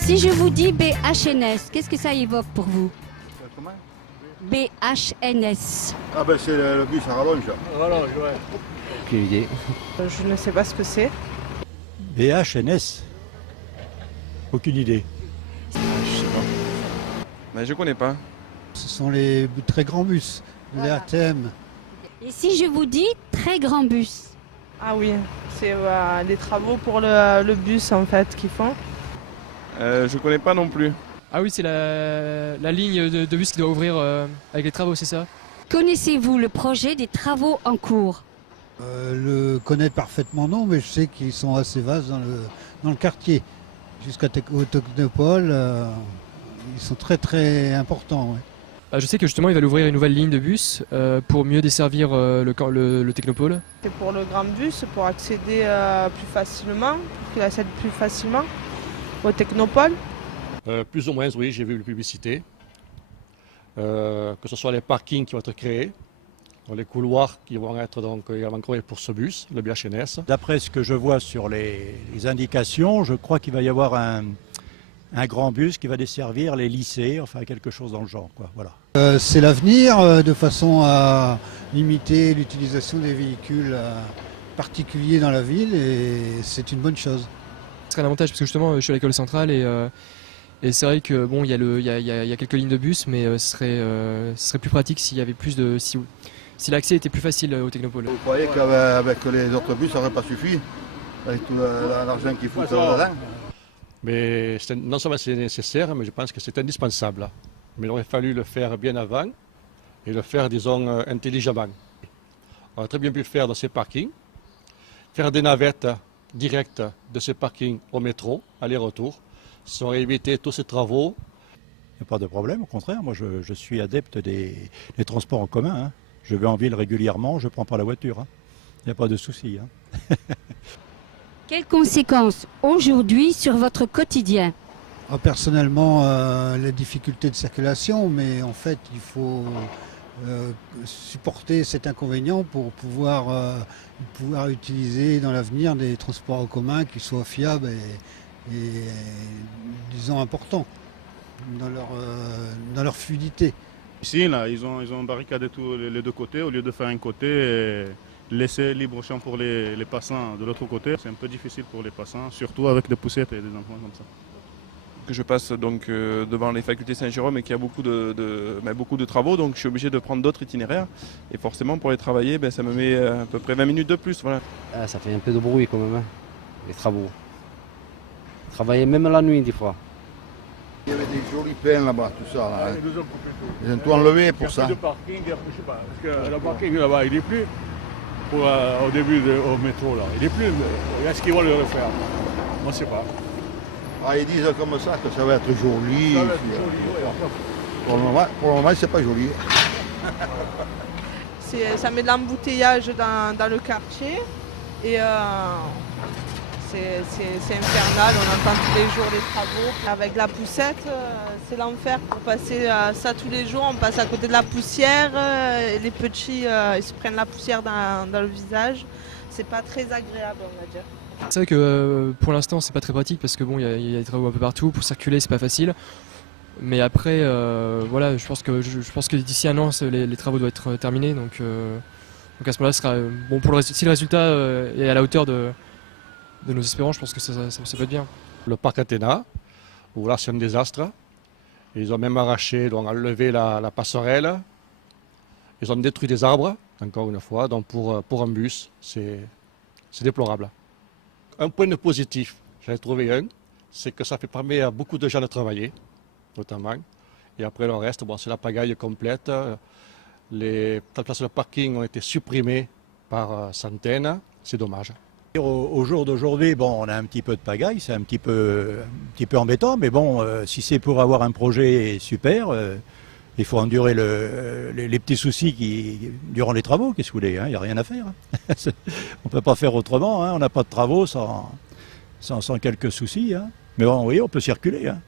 Si je vous dis BHNS, qu'est-ce que ça évoque pour vous? Comment? BHNS. Ah ben c'est le bus à rallonge. Rallonge, ouais. Aucune idée. Je ne sais pas ce que c'est. BHNS. Aucune idée. Je sais pas. Mais je connais pas. Ce sont les très grands bus, les Voilà. ATM. Et si je vous dis très grand bus? Ah oui, c'est les travaux pour le bus en fait qu'ils font. Je connais pas non plus. Ah oui, c'est la ligne de bus qui doit ouvrir avec les travaux, c'est ça? Connaissez-vous le projet des travaux en cours? Le connaître parfaitement non, mais je sais qu'ils sont assez vastes dans le quartier. Jusqu'au Technopole, ils sont très très importants. Ouais. Je sais que justement, ils veulent ouvrir une nouvelle ligne de bus pour mieux desservir le Technopole. C'est pour le grand bus, pour accéder plus facilement, pour qu'il accède plus facilement au Technopole. Plus ou moins, oui, j'ai vu la publicité. Que ce soit les parkings qui vont être créés, les couloirs qui vont être donc également créés pour ce bus, le BHNS. D'après ce que je vois sur les indications, je crois qu'il va y avoir un grand bus qui va desservir les lycées, enfin quelque chose dans le genre, quoi. Voilà. C'est l'avenir, de façon à limiter l'utilisation des véhicules particuliers dans la ville, et c'est une bonne chose. Ce serait un avantage parce que justement, je suis à l'école centrale et c'est vrai que bon, il y a quelques lignes de bus, mais ce serait plus pratique s'il y avait plus de si l'accès était plus facile au Technopole. Vous croyez qu'avec les autres bus, ça n'aurait pas suffi? Avec tout l'argent qu'il faut dedans? Mais non seulement c'est nécessaire, mais je pense que c'est indispensable. Mais il aurait fallu le faire bien avant et le faire, disons, intelligemment. On aurait très bien pu le faire dans ces parkings, faire des navettes directes de ces parkings au métro, aller-retour. Ça aurait évité tous ces travaux. Il n'y a pas de problème, au contraire, moi je suis adepte des transports en commun. Hein. Je vais en ville régulièrement, je ne prends pas la voiture. Hein. Il n'y a pas de souci. Hein. Quelles conséquences aujourd'hui sur votre quotidien? Personnellement, les difficultés de circulation, mais en fait, il faut supporter cet inconvénient pour pouvoir utiliser dans l'avenir des transports en commun qui soient fiables et disons, importants dans leur fluidité. Ici, là, ils ont barricadé tous les deux côtés, au lieu de faire un côté et laisser libre champ pour les passants de l'autre côté. C'est un peu difficile pour les passants, surtout avec des poussettes et des enfants comme ça. Que je passe donc devant les facultés Saint-Jérôme et qu'il y a beaucoup de travaux, donc je suis obligé de prendre d'autres itinéraires. Et forcément, pour les travailler, ça me met à peu près 20 minutes de plus. Voilà. Ah, ça fait un peu de bruit quand même, hein, les travaux. Travailler même la nuit des fois. Il y avait des jolis pins là-bas, tout ça. Là, hein. Ils ont tout enlevé pour ça. Il y a plus de parking, je sais pas, parce que le parking là-bas, il n'est plus au début au métro là. Il n'est plus. Est-ce qu'ils vont le refaire? Moi, je sais pas. Ah, ils disent comme ça que ça va être joli. Ça va être joli, ouais. Pour le moment, c'est pas joli. Ça met de l'embouteillage dans le quartier et c'est infernal, on entend tous les jours les travaux. Avec la poussette, c'est l'enfer pour passer ça tous les jours, on passe à côté de la poussière, les petits ils se prennent la poussière dans le visage. C'est pas très agréable, on va dire. C'est vrai que pour l'instant, c'est pas très pratique parce que bon, il y a des travaux un peu partout, pour circuler, c'est pas facile. Mais après, voilà, je pense que d'ici un an, les travaux doivent être terminés, donc à ce moment-là, ce sera bon si le résultat est à la hauteur de nos espérances, je pense que ça peut être bien. Le parc Athéna, où là c'est un désastre. Ils ont même arraché, donc enlevé la passerelle. Ils ont détruit des arbres, encore une fois. Donc pour un bus, c'est déplorable. Un point de positif, j'en ai trouvé un, c'est que ça permet à beaucoup de gens de travailler, notamment. Et après le reste, bon, c'est la pagaille complète. Les places de parking ont été supprimées par centaines. C'est dommage. Au jour d'aujourd'hui, bon, on a un petit peu de pagaille, c'est un petit peu embêtant, mais bon, si c'est pour avoir un projet super, il faut endurer les petits soucis durant les travaux, qu'est-ce que vous voulez, il n'y a rien à faire. Hein. On ne peut pas faire autrement, hein, on n'a pas de travaux sans quelques soucis. Hein. Mais bon, oui, on peut circuler. Hein.